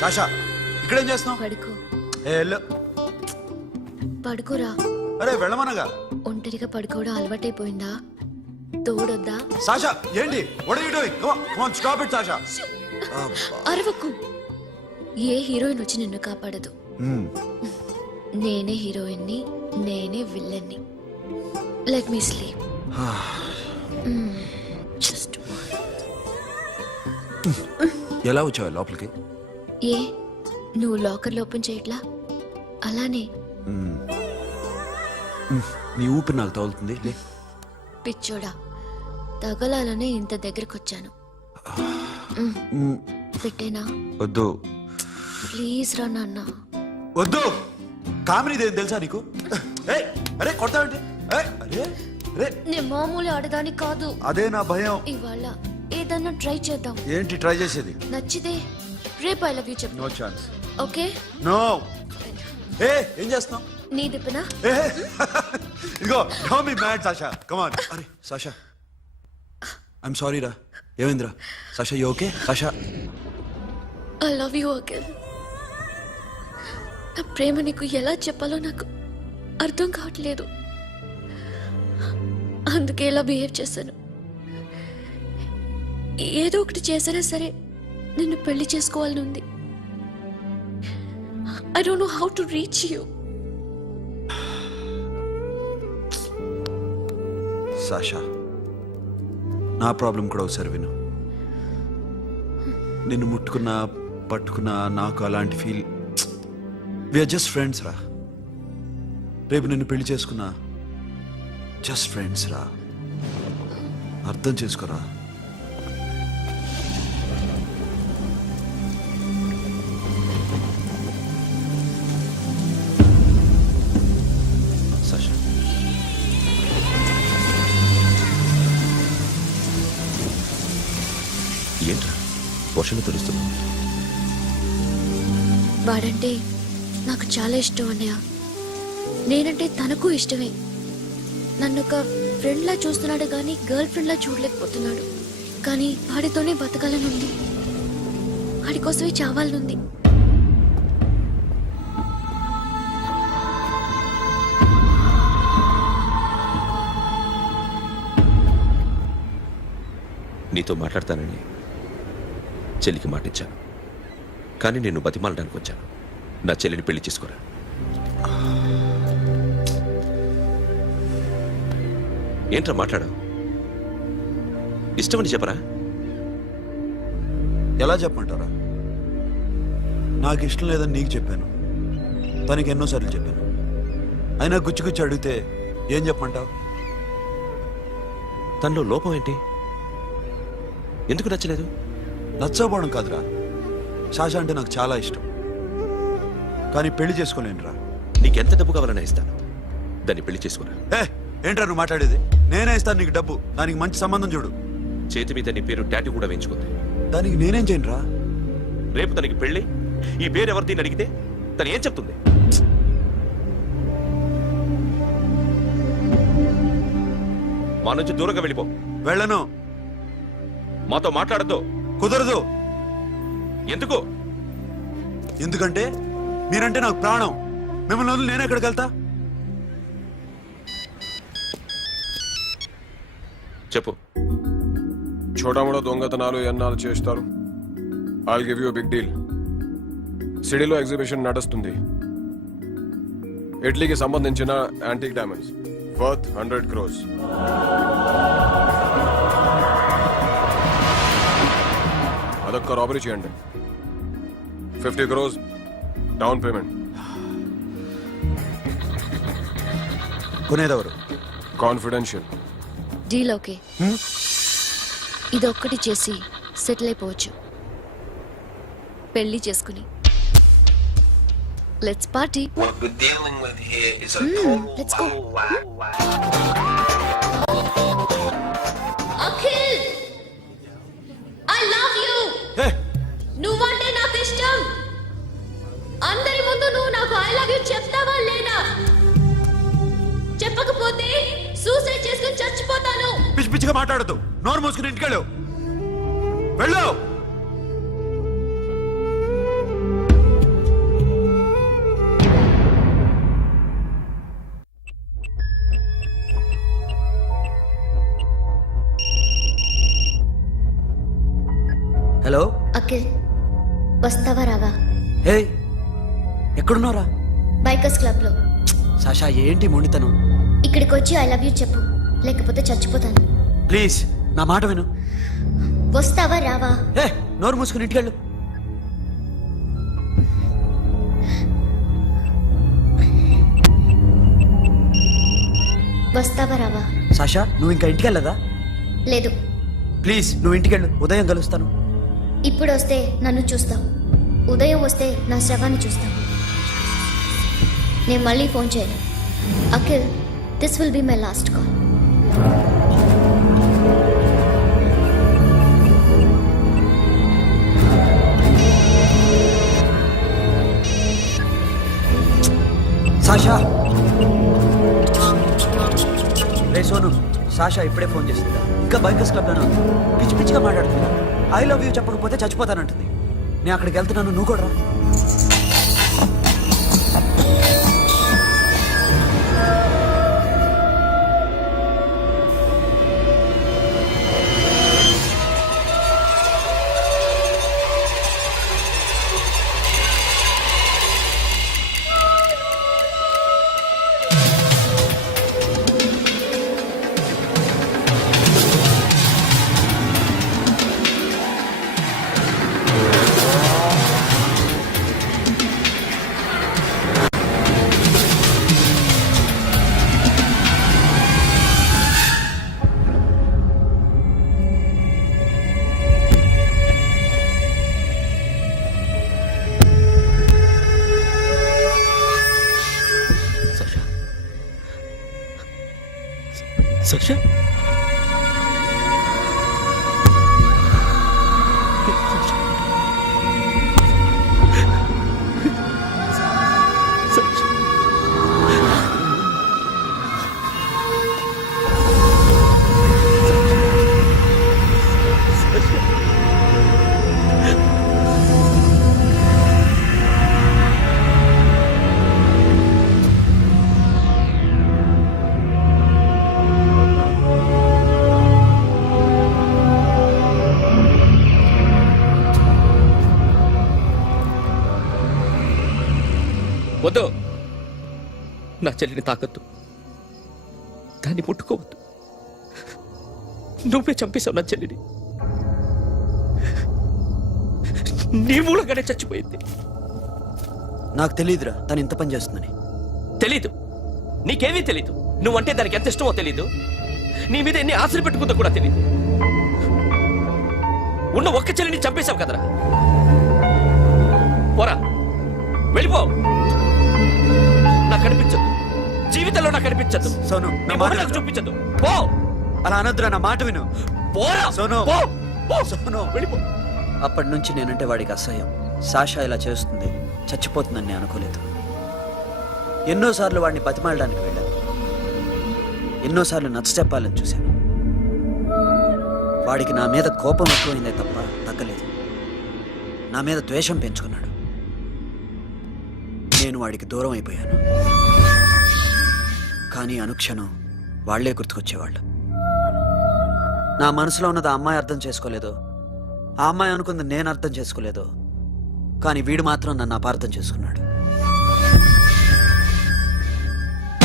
Sasha ఇక్కడేం చేస్తున్నావు? పడుకో. పడుకోరా. అరే వెళ్ళమనగా. ఒంటరిగా పడుకోవడం అలవాటైపోయిందా? తోడొద్దా? సాషా ఏంటి? What are you doing? Come on, stop it, Sasha. అరవకు. ఏ హీరోయిన్ వచ్చి నిన్ను కాపాడదు. నేనే హీరోయిన్ని, నేనే విల్లన్ని. Let me sleep. జస్ట్ ఎలా వచ్చావు లోపలికి? ఏ నువ్వు లాకర్ ఓపెన్ చేయట్లా? అలానే. నీ ఊపిరి నాకు తగులుతుంది. పిచ్చోడా, తగలాలనే ఇంత దగ్గరకు వచ్చాను. పెట్టేనా? వద్దు ప్లీజ్ రా నాన్న. వద్దు. కామినీదేం తెలుసా నీకు? అరే కొడతావంటే? నేను మామూలు ఆడదాని కాదు. అదే నా భయం. ఇవాళ ఏదన్నా ట్రై చేద్దాం. ఏంటి ట్రై చేసేది? నచ్చితే రేపు ఐ లవ్ యూ చెప్పు. No chance. ఓకే? నో. ఏం చేస్తున్నావు? నీ దిప్పనా? ఇదిగో don't be mad Sasha. Come on. అరే సాషా, ఐఎమ్ సారీ రా. ఏమైందిరా? Sasha you okay? Sasha I love you again. నా ప్రేమ నీకు ఎలా చెప్పాలో నాకు అర్థం కావట్లేదు. అందుకే ఇలా బిహేవ్ చేశాను. ఏదో ఒకటి చేసినా సరే నిన్ను పెళ్లి చేసుకోవాలని ఉంది. I don't know how to reach you. Sasha, నా ప్రాబ్లం కూడా ఒకసారి విను. నిన్ను ముట్టుకున్నా పట్టుకున్నా నాకు అలాంటి ఫీల్. వీఆర్ జస్ట్ ఫ్రెండ్స్ రా. రేపు నిన్ను పెళ్లి చేసుకున్నా జస్ట్ ఫ్రెండ్స్ రా. అర్థం చేసుకోరా. సాషా, ఏంట్రా వర్షంలో తెలుస్తున్నా? వాడంటే నాకు చాలా ఇష్టం అన్నయ్య. నేనంటే తనకు ఇష్టమే. నన్ను ఒక ఫ్రెండ్లా చూస్తున్నాడు కానీ గర్ల్ ఫ్రెండ్లా చూడలేకపోతున్నాడు. కానీ వాడితోనే బతకాలనుంది, వాడి కోసమే చావాలనుంది. నీతో మాట్లాడతానని చెల్లికి మాటిచ్చాను, కానీ నేను బతిమాలడానికి వచ్చాను. నా చెల్లిని పెళ్లి చేసుకోరా. ఏంట్రా మాట్లాడావు? ఇష్టమని చెప్పరా? ఎలా చెప్పమంటారా? నాకు ఇష్టం లేదని నీకు చెప్పాను, తనకి ఎన్నోసార్లు చెప్పాను. అయినా గుచ్చి గుచ్చి అడిగితే ఏం చెప్పమంటావు? తనలో లోపం ఏంటి? ఎందుకు నచ్చలేదు? నచ్చకపోవడం కాదురా, సాషా అంటే నాకు చాలా ఇష్టం, కానీ పెళ్లి చేసుకోలేనురా. నీకెంత డబ్బు కావాలన్నా ఇస్తాను, దాన్ని పెళ్లి చేసుకురా. ఏంట్రా నువ్వు మాట్లాడేది? నేనే ఇస్తాను నీకు డబ్బు, దానికి మంచి సంబంధం చూడు. చేతి మీద నీ పేరు టాటూ కూడా వేయించుకుంది. దానికి నేనేం చేయనురా? రేపు తనకి పెళ్లి, ఈ పేరు ఎవరిది అడిగితే తను ఏం చెప్తుంది? మా నుంచి దూరంగా వెళ్ళిపో. వెళ్ళను. మాతో మాట్లాడద్దు. కుదరదు. ఎందుకు? ఎందుకంటే మీరంటే నాకు ప్రాణం. మిమ్మల్ని వదిలి నేను ఎక్కడికి వెళ్తా? చెప్పు. చోటామోటా దొంగతనాలు ఎన్నాళ్ళు చేస్తారు? I'll give you big deal. సిటీలో ఎగ్జిబిషన్ నడుస్తుంది. ఇటలీకి సంబంధించిన యాంటిక్ డైమండ్స్ వర్త్ 100 crores. అదొక్క రాబరీ చేయండి. 50 crores డౌన్ పేమెంట్. కొనేదెవరు? కాన్ఫిడెన్షియల్. Deal okay. ఇదొక్కటి చేసి సెటిల్ అయిపోవచ్చు. పెళ్లి చేసుకుని let's party. What we're dealing with here is a total let's go. Akhil, I love you. నువ్వంటే నాకు ఇష్టం. అందరి ముందు నువ్వు నాకు ఐ లవ్ యు చెప్తావా లేదా? చెప్పకపోతే సూసైడ్ చేసుకుని చచ్చిపోతాను. పిచ్చి పిచ్చిగా మాట్లాడద్దు. నోరు మూసుకుని ఇంటికి వెళ్ళు. అఖిల్ వస్తావా రావా? హే ఎక్కడున్నారా? బైకర్స్ క్లబ్ లో. సాషా ఏంటి మొండితనం? ఇక్కడికి వచ్చి ఐ లవ్ యూ చెప్పు, లేకపోతే చచ్చిపోతాను. ప్లీజ్ నా మాట విను. వస్తావా రావా? హే నోరు మూసుకుని ఇంటికెళ్ళు. వస్తావా రావా? సాషా నువ్వు ఇంకా ఇంటికెళ్ళదా? లేదు. ప్లీజ్ నువ్వు ఇంటికెళ్ళు, ఉదయం కలుస్తాను. ఇప్పుడు వస్తే నన్ను చూస్తావు, ఉదయం వస్తే నా శవాన్ని చూస్తావు. నేను మళ్ళీ ఫోన్ చేయను. Akhil, this will be my last call. Sasha ray Sonu, Sasha ఇప్పుడే ఫోన్ చేసింది. ఇంకా బైకర్స్ క్లబ్లోనే ఉంది. పిచ్చి పిచ్చిగా మాట్లాడుతుంది. ఐ లవ్ యూ చెప్పకపోతే చచ్చిపోతానంటుంది. నేను అక్కడికి వెళ్తున్నాను, నువ్వు కూడా రా. సాక్షా వద్దు, నా చెల్లిని తాకద్దు, దాన్ని ముట్టుకోవద్దు. నువ్వే చంపేశావు నా చెల్లిని. నీ మూలంగానే చచ్చిపోయింది. నాకు తెలియదురా తను ఇంత పని చేస్తుందని. తెలీదు, నీకేమీ తెలీదు. నువ్వంటే దానికి ఎంత ఇష్టమో తెలీదు. నీ మీద ఎన్ని ఆశలు పెట్టుకుందో కూడా తెలీదు. ఉన్న ఒక్క చెల్లిని చంపేశావు కదరా. పోరా, వెళ్ళిపో. నాకు కనిపించదు, జీవితంలో నాకు కనిపించదు. సోను నా నీ మాట మొహం నాకు విను. చూపించదు. పో, అలా అనొద్దురా, నా మాట విను. పోరా, సోను. పో, పో. సోను. వెళ్ళిపో. అప్పటి నుంచి నేనంటే వాడికి అసహ్యం. సాషా ఇలా చేస్తుంది, చచ్చిపోతుందని నేను అనుకోలేదు. ఎన్నోసార్లు వాడిని బతిమాలడానికి వెళ్ళాను, ఎన్నోసార్లు నచ్చ చెప్పాలని చూశాను. వాడికి నా మీద కోపం ఎక్కువైందే తప్ప తగ్గలేదు. నా మీద ద్వేషం పెంచుకున్నాడు. నేను వాడికి దూరం అయిపోయాను. కానీ అనుక్షణం వాళ్లే గుర్తుకొచ్చేవాళ్ళు. నా మనసులో ఉన్నది ఆ అమ్మాయి అర్థం చేసుకోలేదు, ఆ అమ్మాయి అనుకుంది నేను అర్థం చేసుకోలేదు. కానీ వీడు మాత్రం నన్ను అపార్థం చేసుకున్నాడు.